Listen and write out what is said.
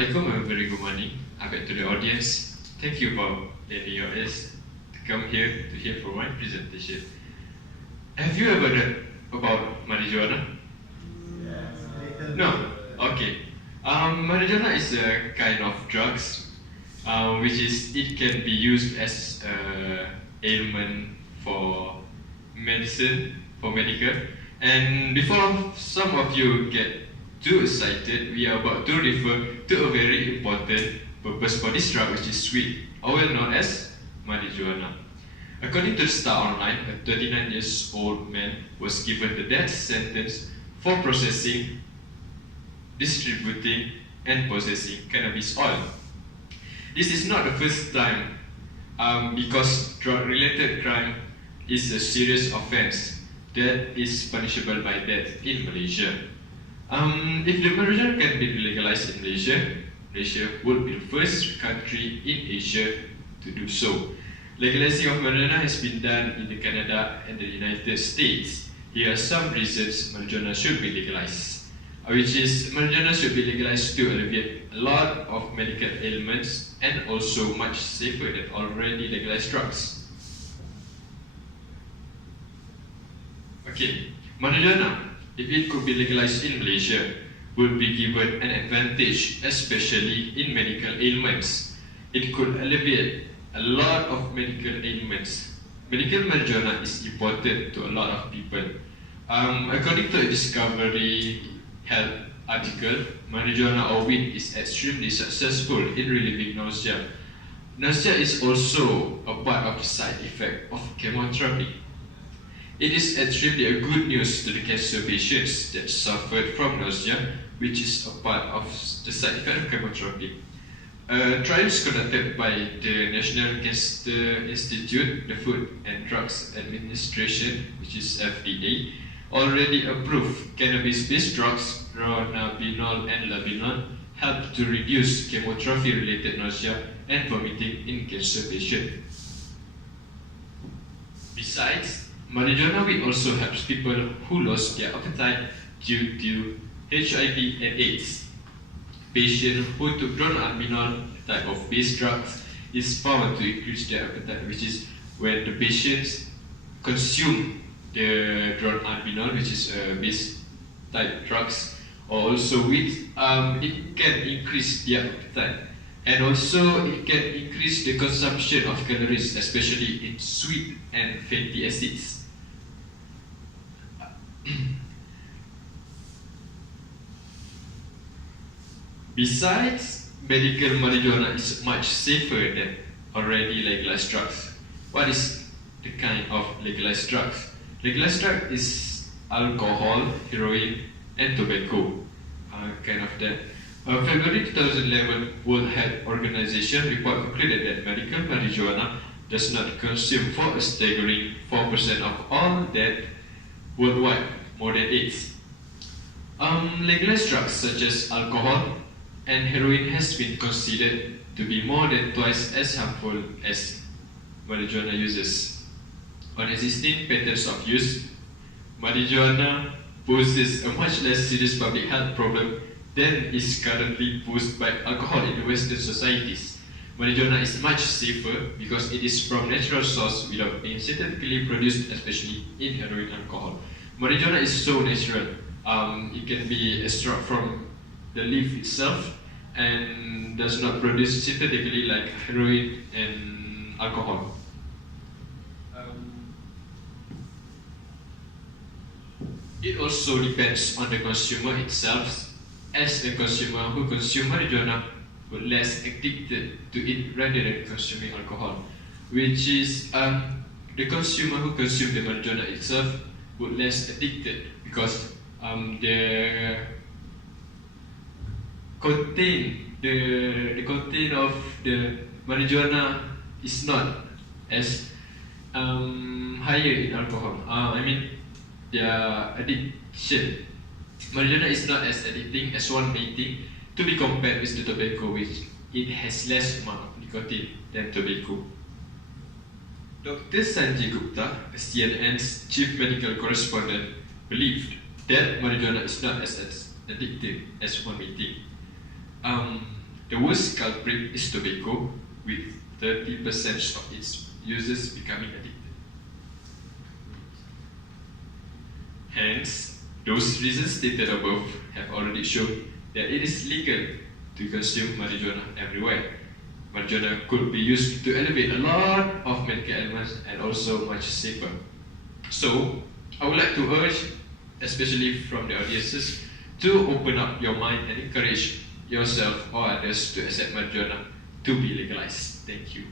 Assalamualaikum and very good morning. Back to the audience. Thank you for letting your ears to come here to hear from my presentation. Have you ever heard about marijuana? Yes. No? Okay. Marijuana is a kind of drugs which is it can be used as ailment for medicine, for medical. And before some of you get too excited, we are about to refer to a very important purpose for this drug, which is sweet, or well known as marijuana. According to the Star Online, a 39 years old man was given the death sentence for processing, distributing, and possessing cannabis oil. This is not the first time because drug-related crime is a serious offense that is punishable by death in Malaysia. If the marijuana can be legalized in Malaysia, Malaysia would be the first country in Asia to do so. Legalizing of marijuana has been done in Canada and the United States. Here are some reasons marijuana should be legalized, which is marijuana should be legalized to alleviate a lot of medical ailments and also much safer than already legalized drugs. Okay, marijuana, if it could be legalized in Malaysia, would be given an advantage, especially in medical ailments. It could alleviate a lot of medical ailments. Medical marijuana is important to a lot of people. According to a Discovery Health article, marijuana or weed is extremely successful in relieving nausea. Nausea is also a part of the side effect of chemotherapy. It is extremely a good news to the cancer patients that suffered from nausea, which is a part of the side effect of chemotherapy. Trials conducted by the National Cancer Institute, the Food and Drugs Administration, which is FDA, already approved cannabis-based drugs, dronabinol and labanol, help to reduce chemotherapy-related nausea and vomiting in cancer patients. Besides, marijuana weed also helps people who lost their appetite due to HIV and AIDS. Patients who took dronabinol, type of base drugs, is found to increase their appetite, which is when the patients consume the dronabinol, which is base type drugs, or also weed, it can increase their appetite. And also it can increase the consumption of calories, especially in sweet and fatty acids. Besides, medical marijuana is much safer than already legalized drugs. What is the kind of legalized drugs? Legalized drug is alcohol, heroin, and tobacco. Kind of that. February 2011, World Health Organization report concluded that medical marijuana does not consume for a staggering 4% of all death worldwide, more than AIDS. Legalized drugs such as alcohol and heroin has been considered to be more than twice as harmful as marijuana users. On existing patterns of use, marijuana poses a much less serious public health problem than is currently posed by alcohol in the Western societies. Marijuana is much safer because it is from natural source without being synthetically produced, especially in heroin alcohol. Marijuana is so natural. It can be extracted from the leaf itself and does not produce synthetically like heroin and alcohol. It also depends on the consumer itself, as a consumer who consumes marijuana would less addicted to it rather than consuming alcohol, which is the consumer who consumes the marijuana itself would less addicted because the content of the marijuana is not as higher in alcohol. The addiction. Marijuana is not as addicting as one may think, to be compared with the tobacco, which it has less amount of nicotine than tobacco. Dr. Sanjay Gupta, CNN's chief medical correspondent, believed that marijuana is not as addictive as one may think. The worst culprit is tobacco, with 30% of its users becoming addicted. Hence, those reasons stated above have already shown that it is legal to consume marijuana everywhere. Marijuana could be used to elevate a lot of medical elements and also much safer. So, I would like to urge, especially from the audiences, to open up your mind and encourage yourself or others to accept marijuana to be legalized. Thank you.